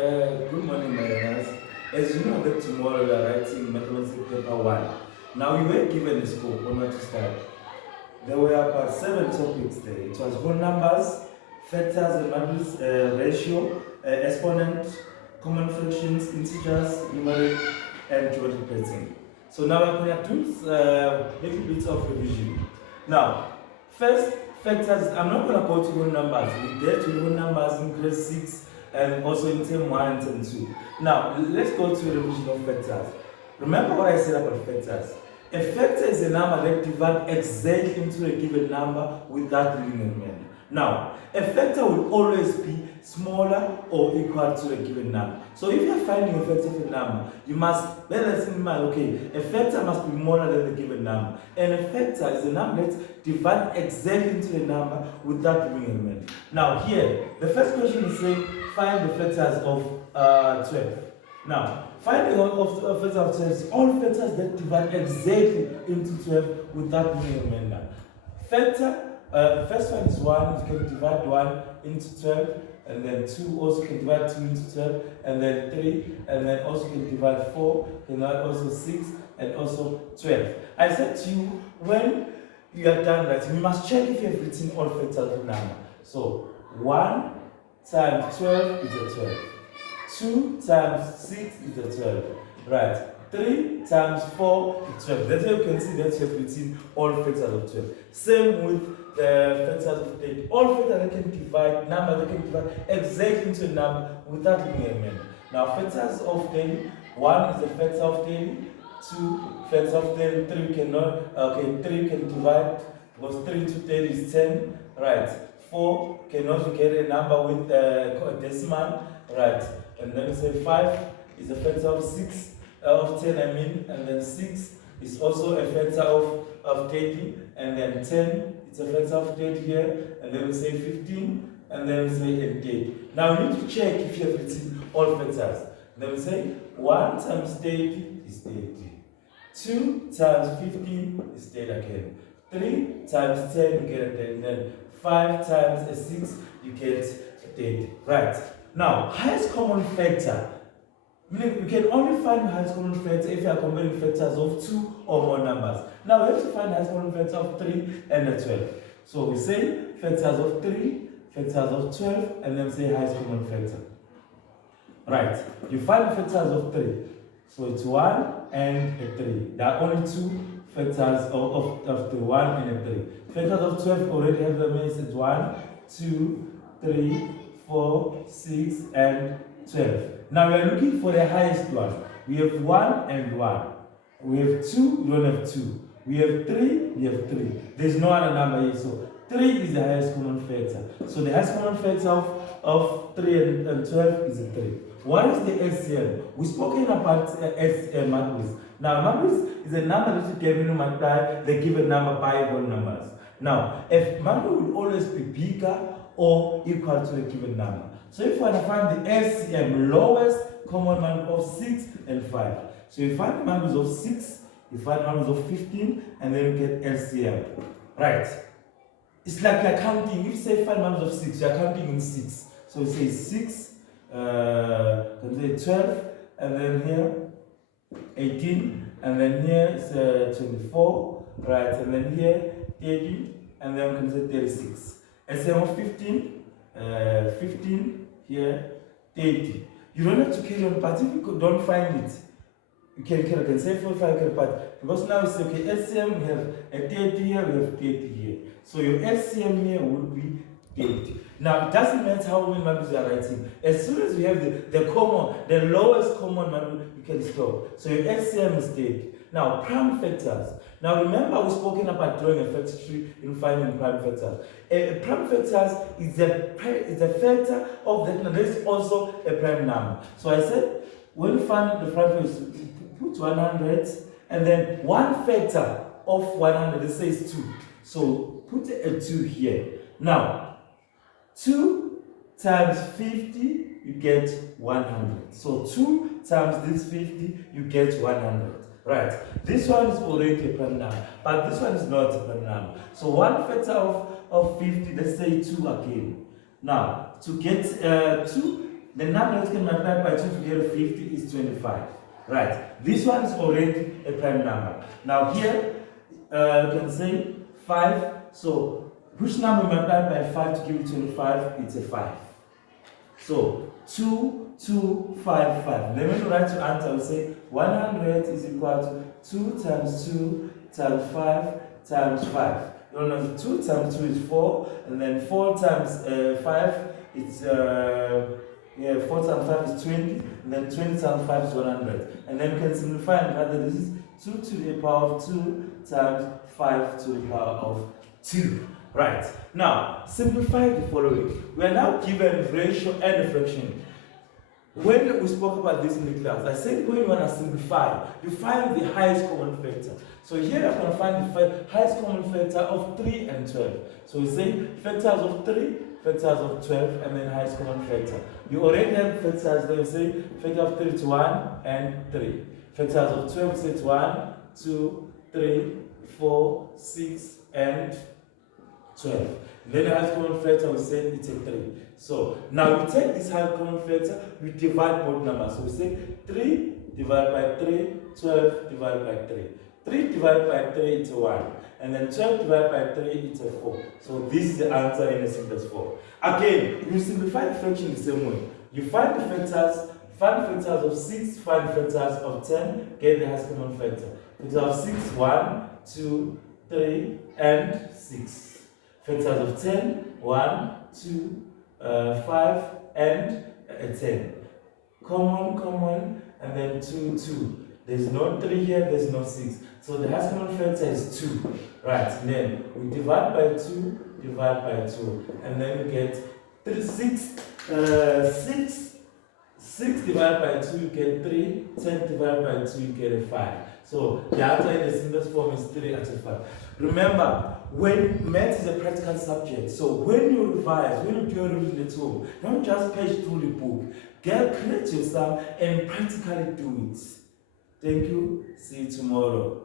Good morning, my learners. As you know that tomorrow we are writing mathematics paper 1. Now we were given a scope on what to start. There were about 7 topics there. It was whole numbers, factors and values, ratio, exponent, common fractions, integers, numeric, and geometry pattern. So now we're going to do a little bit of revision. Now, first, factors. I'm not going to go to whole numbers. We did to whole numbers in grade 6 and also in term 1 and term 2. Now, let's go to a revision of factors. Remember what I said about factors. A factor is a number that divides exactly into a given number without leaving a remainder. Now, a factor will always be smaller or equal to a given number. So if you are finding a factor of a number, you must, let's in mind, okay, a factor must be smaller than the given number. And a factor is a number that divides exactly into a number without leaving a remainder. Now here, the first question is saying, find the factors of 12. Now, finding of factors of 12 is all factors that divide exactly into 12 without leaving a remainder. Factor, first one is 1, you can divide 1 into 12, and then 2 also can divide 2 into 12, and then 3, and then also can divide 4, and then also 6, and also 12. I said to you, when you are done writing, you must check if you have written all factors of a number. So, 1 times 12 is a 12. 2 times 6 is a 12. Right. 3 times 4 is 12. That's how you can see that you have written all factors of 12. Same with the factors of 8. All factors that can divide, numbers that can divide exactly into a number without leaving a remainder. Now, factors of 10, 1 is a factor of 10, 2 factors of 10, 3 cannot, okay, 3 can divide, because 3 into 10 is 10, right. 4 can also get a number with a decimal, right. And then we say 5 is a factor of 6, of 10 I mean, and then 6 is also a factor of 30, and then 10 is a factor of 30 here, and then we say 15, and then we say 30. Now we need to check if you have written all factors. And then we say 1 times 30 is 30. 2 times 15 is 30 again. 3 times 10 you get 10, and then 5 times 6 you get 30. Right. Now, highest common factor. You can only find highest common factor if you are comparing factors of 2 or more numbers. Now, we have to find highest common factor of 3 and 12. So we say factors of 3, factors of 12, and then say highest common factor. Right. You find factors of 3. So it's 1 and a 3. There are only 2 factors of the 1 and a 3. Factors of 12 already have the means. It's 1, 2, 3, 4, 6, and 12. Now we are looking for the highest one. We have 1 and 1. We have 2, we don't have 2. We have 3, we have 3. There's no other number here, so 3 is the highest common factor. So the highest common factor of 3 and 12 is a 3. What is the LCM? We've spoken about matrix. Now, matrix is a number that you can multiply the given number by whole numbers. Now, if matrix will always be bigger or equal to the given number. So if you want to find the LCM, lowest common number of 6 and 5. So you find the numbers of 6, you find numbers of 15, and then you get LCM. Right. It's like you're counting. If you say find numbers of 6, you're counting in 6. So you say 6, then say 12, and then here 18, and then here it's 24, right, and then here 30, and then we can say 36. LCM of 15, 15, here 30. You don't have to carry on, but if you don't find it, you can say 45, but because now it's okay, LCM we have a 30 here, we have 30 here. So your LCM here will be 30. Now it doesn't matter how many numbers you are writing. As soon as you have the lowest common number, you can stop. So your LCM is 30. Now prime factors. Now remember we've spoken about drawing a factor tree in finding prime factors. A prime factors is a factor of that number. There is also a prime number. So I said when you find the prime factors, put 100, and then one factor of 100, let's say is 2. So put a 2 here. Now 2 times 50, you get 100. So 2 times this 50, you get 100. Right. This one is already a prime number, but this one is not a prime number. So one factor of 50, let's say 2 again. Now, to get 2 The number that can multiply by 2 to get a 50 is 25. Right. This one is already a prime number. Now here, you can say 5. So, which number multiplied by 5 to give you 25? It's a 5. So, 2, 2, 5, 5. Then when you write your answer, we say 100 is equal to 2 times 2 times 5 times 5. You know, 2 times 2 is 4, and then 4 times 5, it's 4 times 5 is 20, and then 20 times 5 is 100. And then we can simplify and write that this is 2 to the power of 2 times 5 to the power of 2. Right. Now, simplify the following. We are now given ratio and fraction. When we spoke about this in the class, I said when you want to simplify, you find the highest common factor. So here I'm going to find the highest common factor of 3 and 12. So we say factors of 3, factors of 12, and then highest common factor. You already have factors there, we say factor of 3 is 1 and 3. Factors of 12 say it's 1, 2, 3, 4, 6, and 12. Then the highest common factor, we say it's a 3. So now we take this highest common factor, we divide both numbers. So we say 3 divided by 3, 12 divided by 3. 3 divided by 3 is a 1. And then 12 divided by 3 is a 4. So this is the answer in the simplest form. Again, you simplify the fraction the same way. You find the factors of 6, find the factors of 10, get the highest common factor. Factors of 6, 1, 2, 3, and 6. Factors of 10, 1, 2, 5, and 10. Common, and then 2, 2. There's no 3 here, there's no 6. So the highest common factor is 2. Right, and then we divide by 2, divide by 2. And then we get 6 divided by 2, you get 3. 10 divided by 2, you get a 5. So the answer in the simplest form is 3 out of 5. Remember, when math is a practical subject, so when you revise, when you do your reading at home, don't just page through the book. Create yourself and practically do it. Thank you. See you tomorrow.